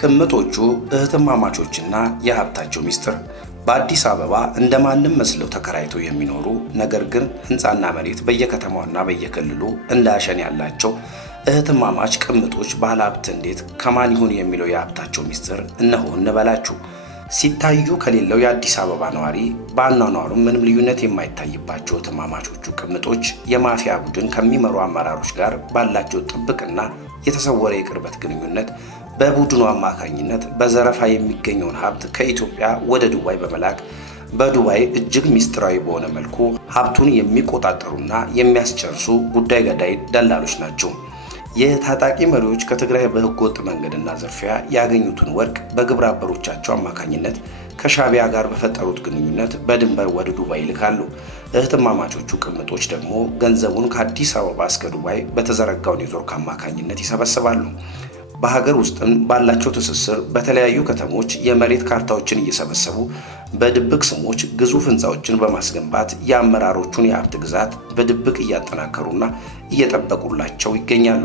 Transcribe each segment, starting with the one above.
ቅምጦቹ እህትማማቾችና የሀብታቸው ሚስጥር በአዲስ አበባ እንደማንም መስለው ተከራይተው የሚኖሩ ነገር ግን ህንጻና መሬት በየከተማውና በየክልሉ እንዳሸን ያላቸው እህትማማች ቅምጦች ባለሀብት እንዴት ከማን ይሁን የሚለው የሀብታቸው ሚስጥር እነሆ እንበላችሁ። ሲታዩ ከሌለው የአዲስ አበባ ነዋሪ በአኗኗሩ ምንም ልዩነት የማይታይባቸው እህትማማቾቹ ቅምጦች የማፊያ ቡድን ከሚመሩ አመራሮች ጋር ባላቸው ጥብቅና የተሰወረ የቅርበት ግንኙነት በቡድኑ አማካኝነት በዘረፋ የሚገኘውን ሀብት ከኢትዮጵያ ወደ ዱባይ በመላክ በዱባይ እጅግ ሚስጥራዊ በሆነ መልኩ ሀብቱን የሚቆጣጠሩና የሚያስጨርሱ ጉዳይ ገዳይ ደላሎች ናቸው። የታጣቂ መሪዎች ከትግራይ በህገወጥ መንገድና ዝርፊያ ያገኙትን ወርቅ በግብረ አበሮቻቸው አማካኝነት ከሻቢያ ጋር በፈጠሩት ግንኙነት በድንበር ወደ ዱባይ ይልካሉ። እህትማማቾቹ ቅምጦች ደግሞ ገንዘቡን ከአዲስ አበባ እስከ ዱባይ በተዘረጋው ኔትወርክ አማካኝነት ይሰበስባሉ። በሀገር ውስጥም ባላቸው ትስስር በተለያዩ ከተሞች የመሬት ካርታዎችን እየሰበሰቡ በድብቅ ስሞች ግዙፍ ህንፃዎችን በማስገንባት የአመራሮቹን የሀብት ግዛት በድብቅ እያጠናከሩና እየጠበቁላቸው ይገኛሉ።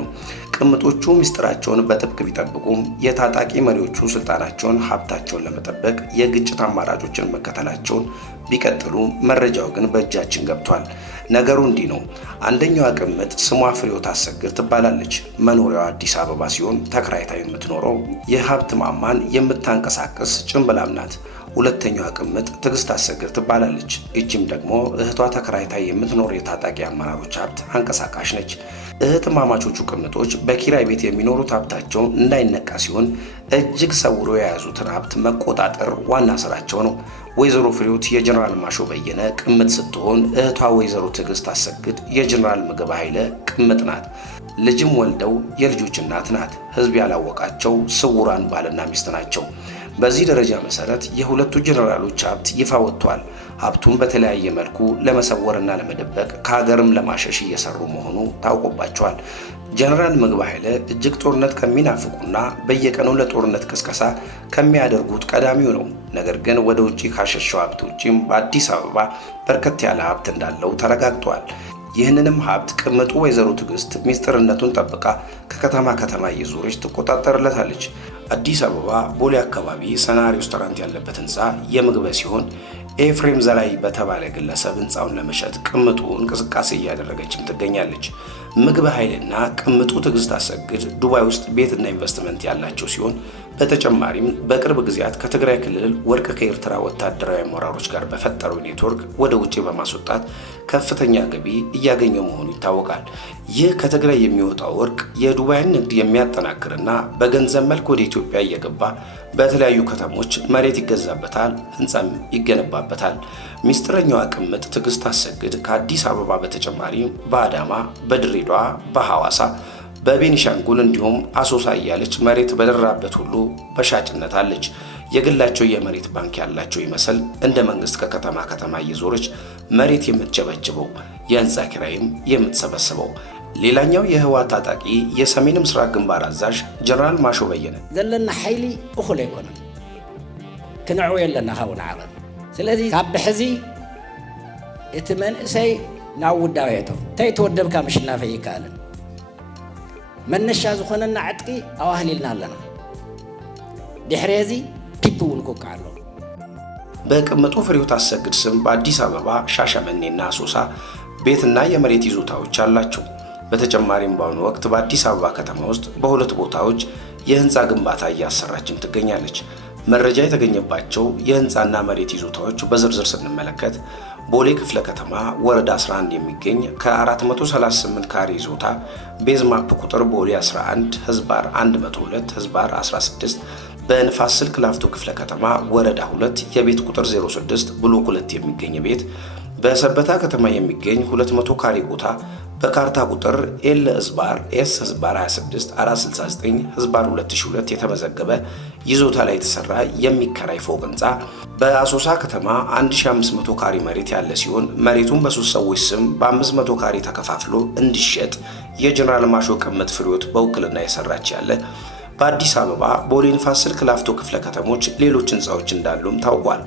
ቅምጦቹ ምስጢራቸውን በጥብቅ ቢጠብቁም የታጣቂ መሪዎቹ ስልጣናቸውን፣ ሀብታቸውን ለመጠበቅ የግጭት አማራጮችን መከተላቸውን ቢቀጥሉ መረጃው ግን በእጃችን ገብቷል። ነገሩ እንዲህ ነው። አንደኛዋ ቅምጥ ስሟ ፍሬሕይወት አሰግድ ትባላለች። መኖሪያዋ አዲስ አበባ ሲሆን ተከራይታ የምትኖረው የሀብት ማማን የምታንቀሳቅስ ጭንብላም ናት። ሁለተኛዋ ቅምጥ ትዕግስት አሰግድ ትባላለች። እጅም ደግሞ እህቷ ተከራይታ የምትኖር የታጣቂ አመራሮች ሀብት አንቀሳቃሽ ነች። እህትማማቾቹ ቅምጦች በኪራይ ቤት የሚኖሩት ሀብታቸው እንዳይነቃ ሲሆን እጅግ ሰውሮ የያዙትን ሀብት መቆጣጠር ዋና ስራቸው ነው። ወይዘሮ ፍሬሕይወት የጀነራል ማሾ በየነ ቅምጥ ስትሆን እህቷ ወይዘሮ ትዕግስት አሰግድ የጀነራል ምግብ ኃይለ ቅምጥ ናት። ልጅም ወልደው የልጆች እናት ናት። ህዝብ ያላወቃቸው ስውራን ባልና ሚስት ናቸው። በዚህ ደረጃ መሰረት የሁለቱ ጀነራሎች ሀብት ይፋ ወጥቷል። ሀብቱን በተለያየ መልኩ ለመሰወርና ለመደበቅ ከሀገርም ለማሸሽ እየሰሩ መሆኑ ታውቆባቸዋል። ጀነራል ምግብ ኃይለ እጅግ ጦርነት ከሚናፍቁና በየቀኑ ለጦርነት ቅስቀሳ ከሚያደርጉት ቀዳሚው ነው። ነገር ግን ወደ ውጪ ካሸሸው ሀብት ውጪም በአዲስ አበባ በርከት ያለ ሀብት እንዳለው ተረጋግጧል። ይህንንም ሀብት ቅምጡ ወይዘሮ ትዕግስት ሚስጥርነቱን ጠብቃ ከከተማ ከተማ እየዞረች ትቆጣጠርለታለች። አዲስ አበባ ቦሌ አካባቢ ሰና ሬስቶራንት ያለበት ህንፃ የምግበ ሲሆን ኤፍሬም ዘላይ በተባለ ግለሰብ ህንፃውን ለመሸጥ ቅምጡ እንቅስቃሴ እያደረገችም ትገኛለች። ምግብ ኃይልና ቅምጡ ትዕግስት አሰግድ ዱባይ ውስጥ ቤትና ኢንቨስትመንት ያላቸው ሲሆን በተጨማሪም በቅርብ ጊዜያት ከትግራይ ክልል ወርቅ ከኤርትራ ወታደራዊ አመራሮች ጋር በፈጠረው ኔትወርክ ወደ ውጪ በማስወጣት ከፍተኛ ገቢ እያገኘ መሆኑ ይታወቃል። ይህ ከትግራይ የሚወጣው ወርቅ የዱባይን ንግድ የሚያጠናክርና በገንዘብ መልክ ወደ ኢትዮጵያ እየገባ በተለያዩ ከተሞች መሬት ይገዛበታል፣ ህንፃም ይገነባበታል። ሚስጥረኛዋ ቅምጥ ትዕግስት አሰግድ ከአዲስ አበባ በተጨማሪ በአዳማ፣ በድሬዳዋ፣ በሐዋሳ፣ በቤኒሻንጉል እንዲሁም አሶሳ እያለች መሬት በደራበት ሁሉ በሻጭነት አለች። የግላቸው የመሬት ባንክ ያላቸው ይመስል እንደ መንግስት ከከተማ ከተማ እየዞረች መሬት የምትቸበችበው የህንፃ ኪራይም የምትሰበስበው። ሌላኛው የህወሓት ታጣቂ የሰሜን ምስራቅ ግንባር አዛዥ ጀነራል ማሾ በየነ ዘለና ኃይሊ እኹል አይኮነን ክንዕው የለና ሀውን ዓረብ ስለዚህ ካብ ሕዚ እቲ መንእሰይ ናብ ውዳው ሄቶ ተይተወደብካ ምሽናፈ ይካልን መነሻ ዝኾነና ዕጥቂ ኣዋህሊልና ኣለና ድሕሬዚ ፒፕ እውን ኮካ ኣሎ። በቅምጡ ፍሬሕይወት አሰግድ ስም በአዲስ አበባ ሻሸመኔና አሶሳ ቤትና የመሬት ይዞታዎች አላቸው። በተጨማሪም በአሁኑ ወቅት በአዲስ አበባ ከተማ ውስጥ በሁለት ቦታዎች የህንፃ ግንባታ እያሰራችም ትገኛለች። መረጃ የተገኘባቸው የህንፃና መሬት ይዞታዎች በዝርዝር ስንመለከት ቦሌ ክፍለ ከተማ ወረዳ 11 የሚገኝ ከ438 ካሬ ይዞታ ቤዝ ማፕ ቁጥር ቦሌ 11 ህዝባር 102 ህዝባር 16 በንፋስ ስልክ ላፍቶ ክፍለ ከተማ ወረዳ 2 የቤት ቁጥር 06 ብሎክ 2 የሚገኝ ቤት በሰበታ ከተማ የሚገኝ 200 ካሬ ቦታ በካርታ ቁጥር ኤል ህዝባር ኤስ ህዝባር 26 469 ህዝባር 2002 የተመዘገበ ይዞታ ላይ የተሰራ የሚከራይ ፎቅ ህንፃ በአሶሳ ከተማ 1500 ካሬ መሬት ያለ ሲሆን መሬቱን በሶስት ሰዎች ስም በ500 ካሬ ተከፋፍሎ እንዲሸጥ የጀነራል ማሾ ቅምጥ ፍሬሕይወት በውክልና የሰራች ያለ በአዲስ አበባ ቦሌ ንፋስ ስልክ ላፍቶ ክፍለ ከተሞች ሌሎች ህንፃዎች እንዳሉም ታውቋል።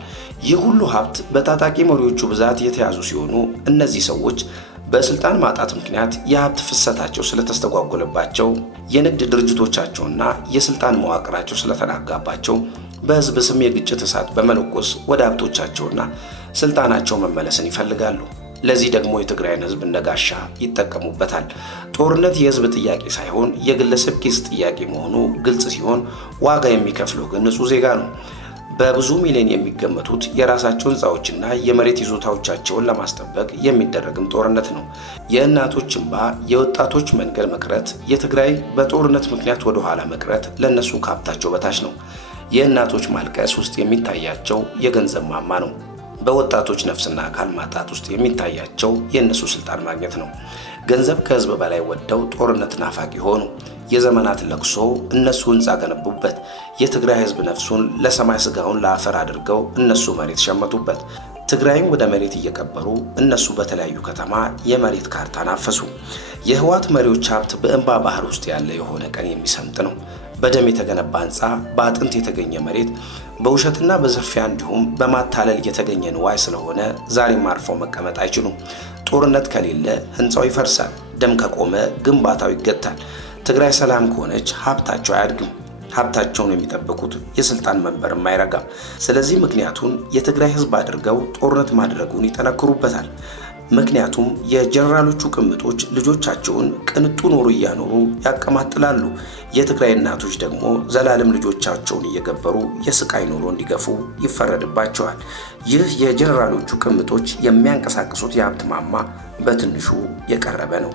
ይህ ሁሉ ሀብት በታጣቂ መሪዎቹ ብዛት የተያዙ ሲሆኑ እነዚህ ሰዎች በስልጣን ማጣት ምክንያት የሀብት ፍሰታቸው ስለተስተጓጎለባቸው፣ የንግድ ድርጅቶቻቸውና የስልጣን መዋቅራቸው ስለተናጋባቸው በህዝብ ስም የግጭት እሳት በመለኮስ ወደ ሀብቶቻቸውና ስልጣናቸው መመለስን ይፈልጋሉ። ለዚህ ደግሞ የትግራይን ህዝብ እንደጋሻ ይጠቀሙበታል። ጦርነት የህዝብ ጥያቄ ሳይሆን የግለሰብ ኪስ ጥያቄ መሆኑ ግልጽ ሲሆን፣ ዋጋ የሚከፍለው ግን ንጹህ ዜጋ ነው። በብዙ ሚሊዮን የሚገመቱት የራሳቸው ህንፃዎችና የመሬት ይዞታዎቻቸውን ለማስጠበቅ የሚደረግም ጦርነት ነው። የእናቶች እንባ፣ የወጣቶች መንገድ መቅረት፣ የትግራይ በጦርነት ምክንያት ወደ ኋላ መቅረት ለእነሱ ከሀብታቸው በታች ነው። የእናቶች ማልቀስ ውስጥ የሚታያቸው የገንዘብ ማማ ነው። በወጣቶች ነፍስና አካል ማጣት ውስጥ የሚታያቸው የእነሱ ስልጣን ማግኘት ነው። ገንዘብ ከህዝብ በላይ ወደው ጦርነት ናፋቂ ሆኑ። የዘመናት ለቅሶ እነሱ ህንፃ ገነቡበት። የትግራይ ህዝብ ነፍሱን ለሰማይ ስጋውን ለአፈር አድርገው እነሱ መሬት ሸመቱበት። ትግራይን ወደ መሬት እየቀበሩ እነሱ በተለያዩ ከተማ የመሬት ካርታ ናፈሱ። የህወሓት መሪዎች ሀብት በእንባ ባህር ውስጥ ያለ የሆነ ቀን የሚሰምጥ ነው። በደም የተገነባ ህንፃ፣ በአጥንት የተገኘ መሬት፣ በውሸትና በዝርፊያ እንዲሁም በማታለል የተገኘ ንዋይ ስለሆነ ዛሬም አርፈው መቀመጥ አይችሉም። ጦርነት ከሌለ ህንፃው ይፈርሳል። ደም ከቆመ ግንባታው ይገታል። ትግራይ ሰላም ከሆነች ሀብታቸው አያድግም። ሀብታቸውን የሚጠብቁት የስልጣን መንበርም አይረጋም። ስለዚህ ምክንያቱን የትግራይ ህዝብ አድርገው ጦርነት ማድረጉን ይጠነክሩበታል። ምክንያቱም የጀነራሎቹ ቅምጦች ልጆቻቸውን ቅንጡ ኑሮ እያኖሩ ያቀማጥላሉ። የትግራይ እናቶች ደግሞ ዘላለም ልጆቻቸውን እየገበሩ የስቃይ ኑሮ እንዲገፉ ይፈረድባቸዋል። ይህ የጀነራሎቹ ቅምጦች የሚያንቀሳቅሱት የሀብት ማማ በትንሹ የቀረበ ነው።